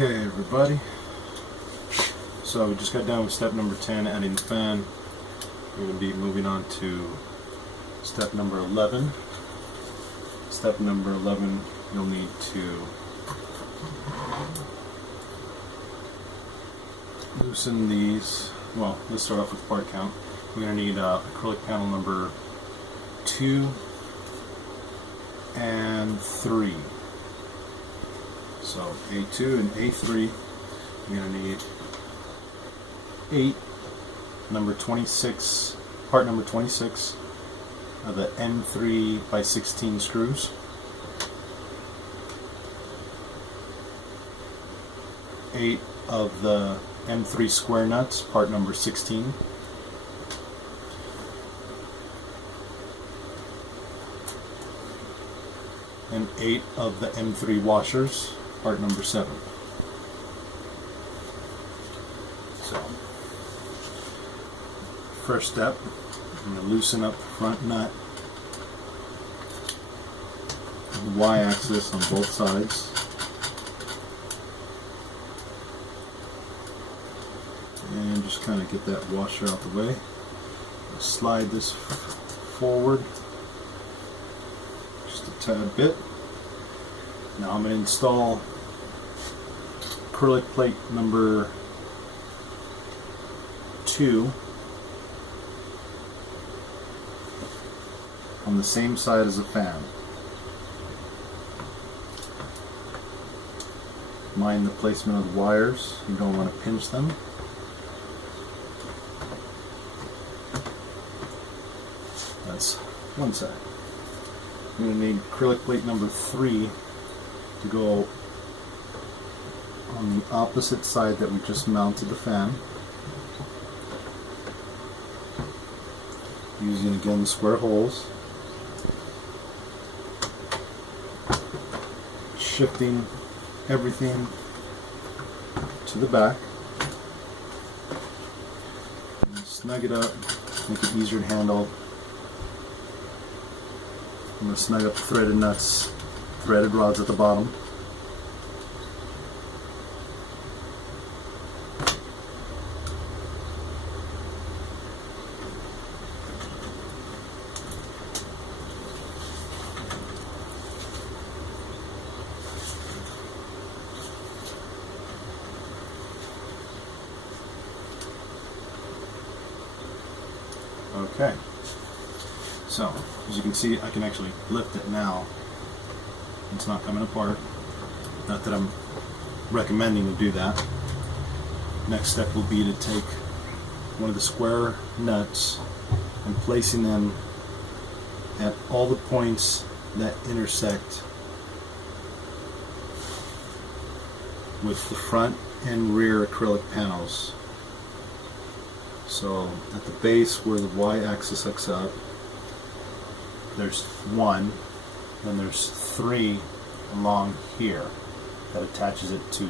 Okay, everybody. So we just got done with step number 10, adding the fan. We're going to be moving on to step number 11. Step number 11, you'll need to loosen these. Well, let's start off with part count. We're going to need acrylic panel number 2 and 3. So A2 and A3, you're going to need 8, number 26, part number 26 of the N3 by 16 screws. 8 of the M3 square nuts, part number 16. And 8 of the M3 washers, part number 7. So, first step, I'm going to loosen up the front nut and the Y-axis on both sides. And just kind of get that washer out the way. Slide this forward just a tad bit. Now I'm going to install acrylic plate number 2 on the same side as the fan. Mind the placement of the wires, you don't want to pinch them. That's one side. I'm going to need acrylic plate number 3 to go on the opposite side that we just mounted the fan, using again the square holes, shifting everything to the back, and snug it up, make it easier to handle. I'm going to snug up the threaded nuts, threaded rods at the bottom. Okay, so as you can see, I can actually lift it now. It's not coming apart. Not that I'm recommending to do that. Next step will be to take one of the square nuts and placing them at all the points that intersect with the front and rear acrylic panels. So at the base where the Y-axis hooks up, there's 1, then there's 3 along here that attaches it to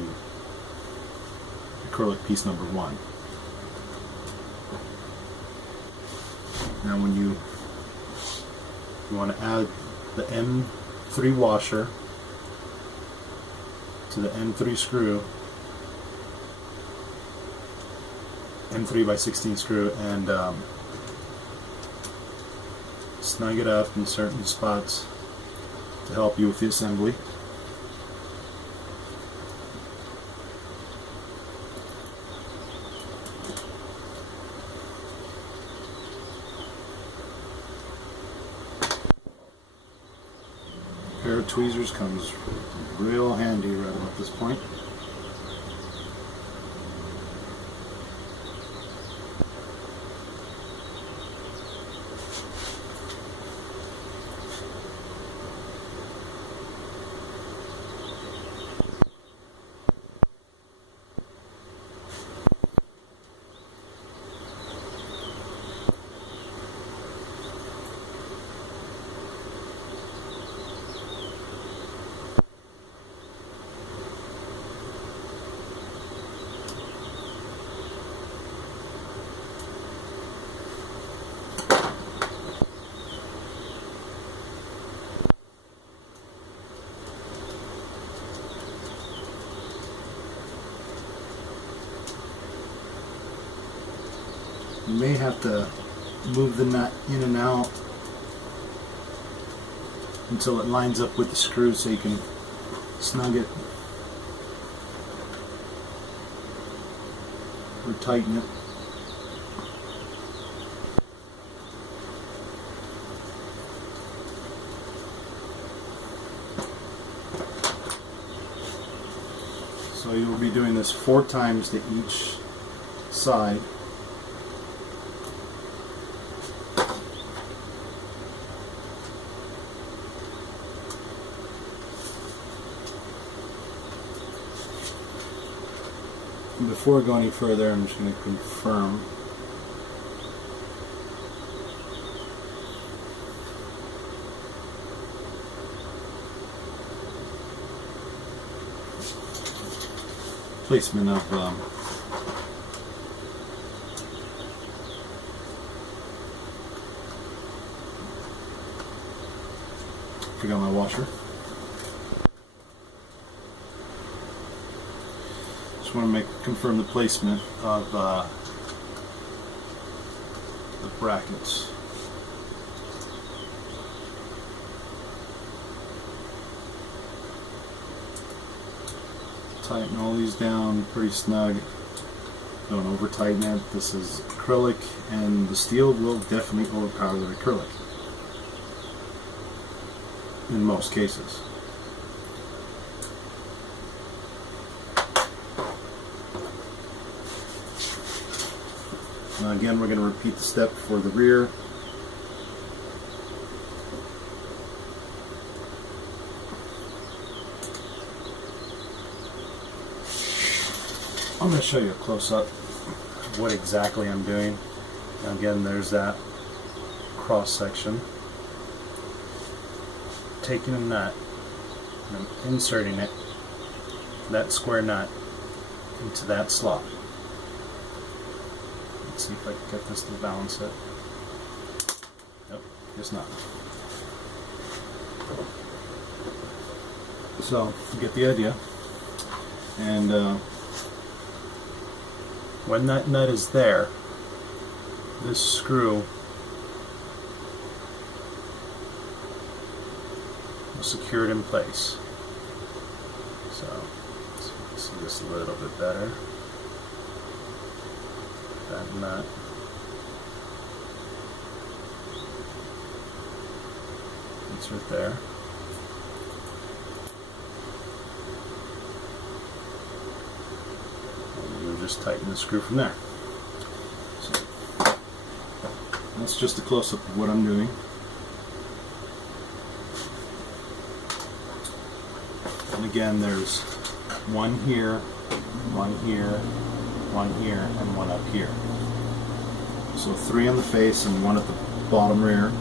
acrylic piece number 1. Now when you want to add the M3 washer to the M3 screw, M3 by 16 screw, and snug it up in certain spots to help you with the assembly. A pair of tweezers comes real handy right about this point. You may have to move the nut in and out until it lines up with the screw so you can snug it or tighten it. So you'll be doing this 4 times to each side. And before I go any further, I'm just going to confirm. Placement of forgot my washer. Just want to confirm the placement of the brackets. Tighten all these down pretty snug. Don't over tighten it. This is acrylic and the steel will definitely overpower the acrylic in most cases. Now again, we're going to repeat the step for the rear. I'm going to show you a close-up of what exactly I'm doing. Now again, there's that cross-section. Taking a nut and I'm inserting it, that square nut, into that slot. Let's see if I can get this to balance it. Nope, just not. So, you get the idea. And when that nut is there, this screw will secure it in place. So you can see this a little bit better. That nut. It's right there. Just tighten the screw from there. So that's just a close-up of what I'm doing. And again, there's one here, one here, one here, and one up here. So 3 on the face and 1 at the bottom rear.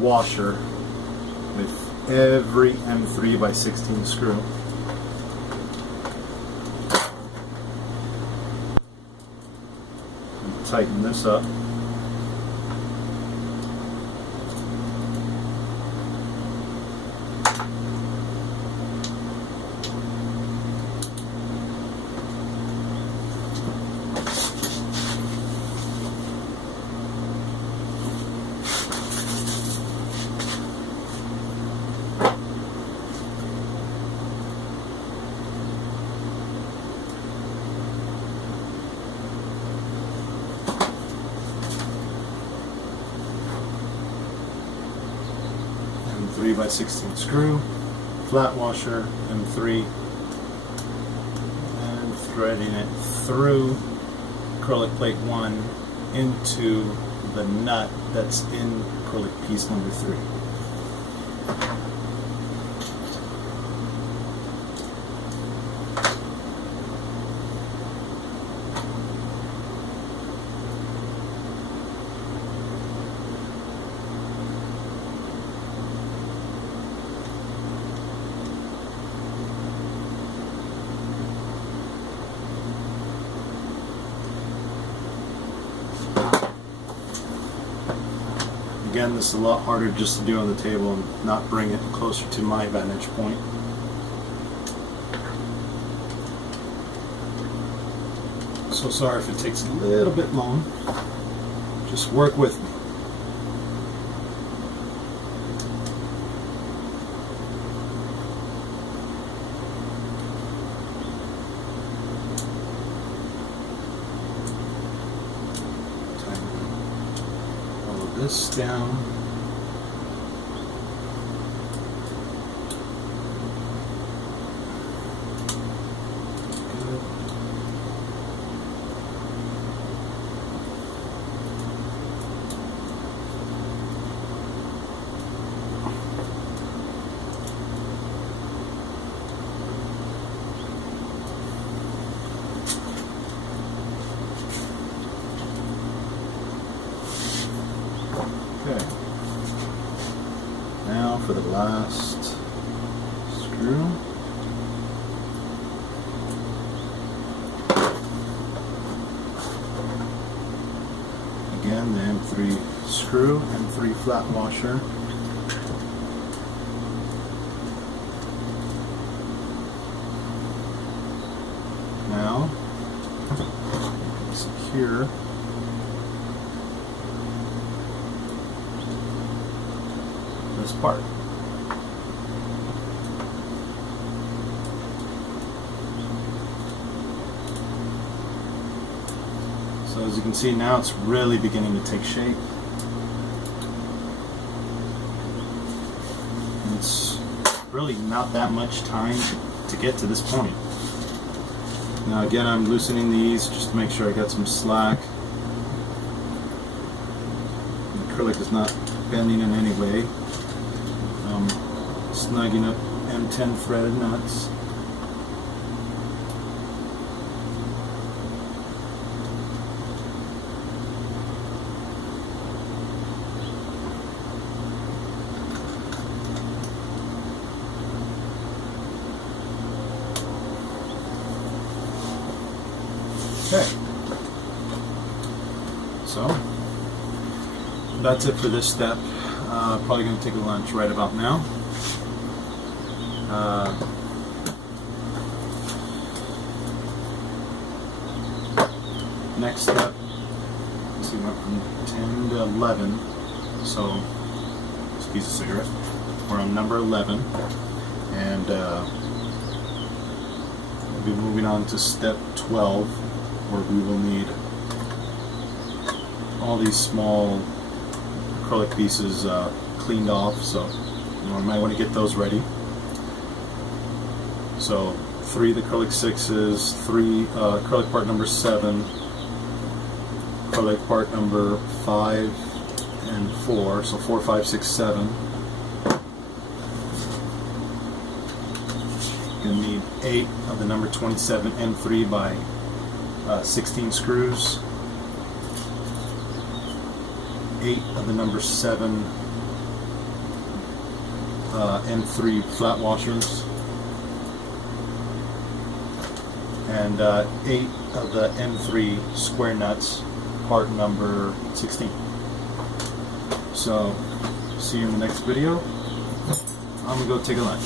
Washer with every M3 by 16 screw. And tighten this up. And 3 by 16 screw, flat washer, M3, and threading it through acrylic plate 1 into the nut that's in acrylic piece number 3. Again, this is a lot harder just to do on the table and not bring it closer to my vantage point. So sorry if it takes a little bit long. Just work with me. This down. Good. Okay. Now for the last screw. Again, the M3 screw, M3 flat washer. Now, secure this part. So as you can see now, it's really beginning to take shape. And it's really not that much time to get to this point. Now again, I'm loosening these just to make sure I got some slack. The acrylic is not bending in any way. Snugging up M10 threaded nuts. Okay, so that's it for this step. Probably going to take a lunch right about now. Next step, let's see, went from 10 to 11, so excuse the cigarette. We're on number 11, and we'll be moving on to step 12, where we will need all these small acrylic pieces cleaned off, so you might want to get those ready. So 3 of the acrylic 6s, 3 acrylic part number 7, acrylic part number 5 and 4, so 4, 5, 6, 7. You're going to need 8 of the number 27 M3 by 16 screws, 8 of the number 7 M3 flat washers, and 8 of the M3 square nuts, part number 16. So, see you in the next video. I'm gonna go take a lunch.